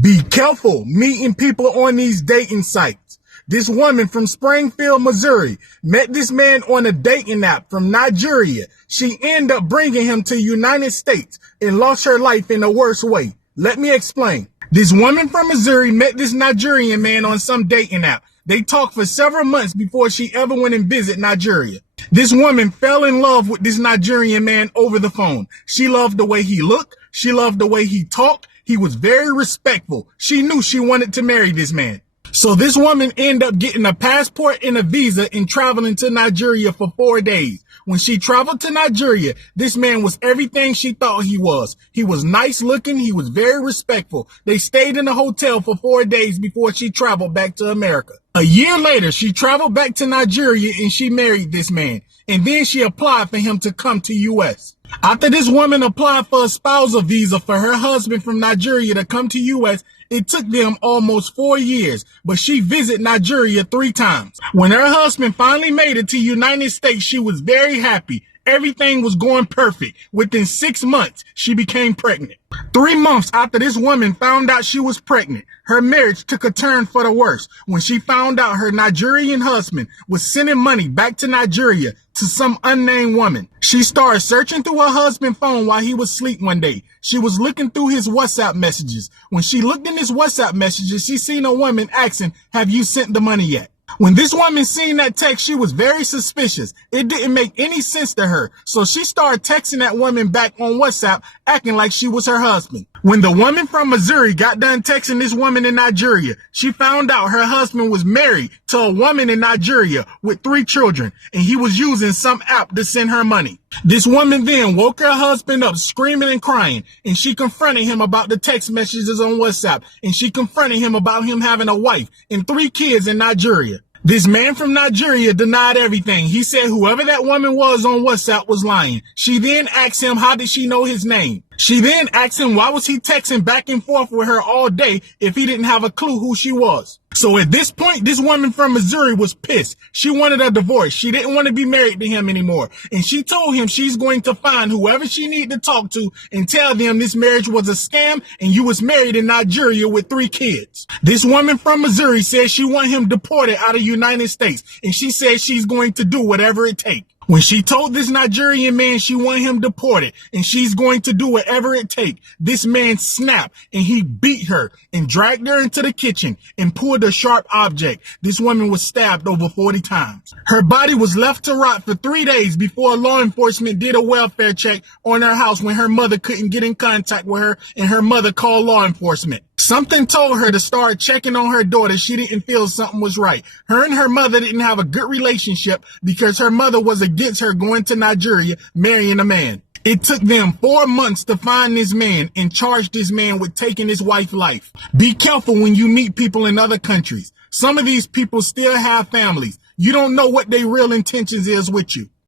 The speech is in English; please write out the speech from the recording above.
Be careful meeting people on these dating sites. This woman from Springfield, Missouri, met this man on a dating app from Nigeria. She ended up bringing him to the United States and lost her life in the worst way. Let me explain. This woman from Missouri met this Nigerian man on some dating app. They talked for several months before she ever went and visited Nigeria. This woman fell in love with this Nigerian man over the phone. She loved the way he looked. She loved the way he talked. He was very respectful. She knew she wanted to marry this man. So this woman ended up getting a passport and a visa and traveling to Nigeria for 4 days. When she traveled to Nigeria, this man was everything she thought he was. He was nice looking. He was very respectful. They stayed in a hotel for 4 days before she traveled back to America. A year later, she traveled back to Nigeria and she married this man. And then she applied for him to come to U.S. After this woman applied for a spousal visa for her husband from Nigeria to come to U.S., it took them almost 4 years, but she visited Nigeria 3 times. When her husband finally made it to the United States, she was very happy. Everything was going perfect. Within 6 months, she became pregnant. 3 months after this woman found out she was pregnant, her marriage took a turn for the worse when she found out her Nigerian husband was sending money back to Nigeria to some unnamed woman. She started searching through her husband's phone while he was asleep one day. She was looking through his WhatsApp messages. When she looked in his WhatsApp messages, she seen a woman asking, "Have you sent the money yet?" When this woman seen that text, she was very suspicious. It didn't make any sense to her. So she started texting that woman back on WhatsApp, acting like she was her husband. When the woman from Missouri got done texting this woman in Nigeria, she found out her husband was married to a woman in Nigeria with 3 children, and he was using some app to send her money. This woman then woke her husband up screaming and crying, and she confronted him about the text messages on WhatsApp, and she confronted him about him having a wife and 3 kids in Nigeria. This man from Nigeria denied everything. He said whoever that woman was on WhatsApp was lying. She then asked him how did she know his name. She then asked him why was he texting back and forth with her all day if he didn't have a clue who she was. So at this point, this woman from Missouri was pissed. She wanted a divorce. She didn't want to be married to him anymore. And she told him she's going to find whoever she needed to talk to and tell them this marriage was a scam and you was married in Nigeria with 3 kids. This woman from Missouri said she want him deported out of the United States. And she said she's going to do whatever it takes. When she told this Nigerian man she wanted him deported and she's going to do whatever it takes, this man snapped and he beat her and dragged her into the kitchen and pulled a sharp object. This woman was stabbed over 40 times. Her body was left to rot for 3 days before law enforcement did a welfare check on her house when her mother couldn't get in contact with her and her mother called law enforcement. Something told her to start checking on her daughter. She didn't feel something was right. Her and her mother didn't have a good relationship because her mother was against her going to Nigeria, marrying a man. It took them 4 months to find this man and charge this man with taking his wife's life. Be careful when you meet people in other countries. Some of these people still have families. You don't know what their real intentions is with you.